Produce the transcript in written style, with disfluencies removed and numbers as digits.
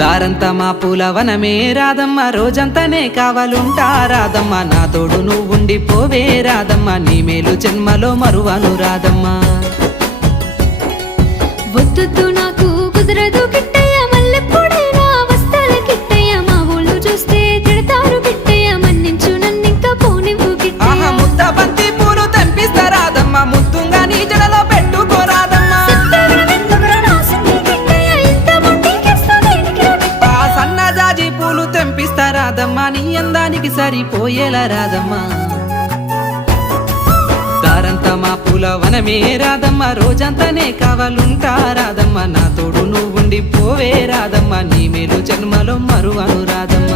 దారంతా మా పూలవనమే రాదమ్మ, రోజంతానే కావాలుంటా రాదమ్మ, నా తోడు నువ్వుండి పోవే రాదమ్మ, నీ మేలు జన్మలో మరువను రాదమ్మ. వద్దు నాకు కుదరదు కిట్టయ్య, మల్లెప్పుడైనా వస్తాల కిట్టయ్య, మా ఊళ్ళు చూస్తే తిడతారు కిట్టయ్య, మన్నించు నన్నింకా పోనివ్వు కిట్టయ్య. ఆహా ముద్ద బంతి పూలు తెంపిస్తా రాదమ్మ, ముద్దుంగా నీ జడలో పెట్టుకోరాదమ్మ. ఆ సన్నజాజి పూలు తెంపిస్తా రాదమ్మ, నీ అందానికి సరిపోయేలా రాదమ్మ. దారంతా మా పూలవనమే రాదమ్మ, రోజంతానే కావాలుంటా రాదమ్మ, నా తోడు నువ్వుండి పోవే రాదమ్మ, నీ మేలు జన్మలో మరువను రాదమ్మ.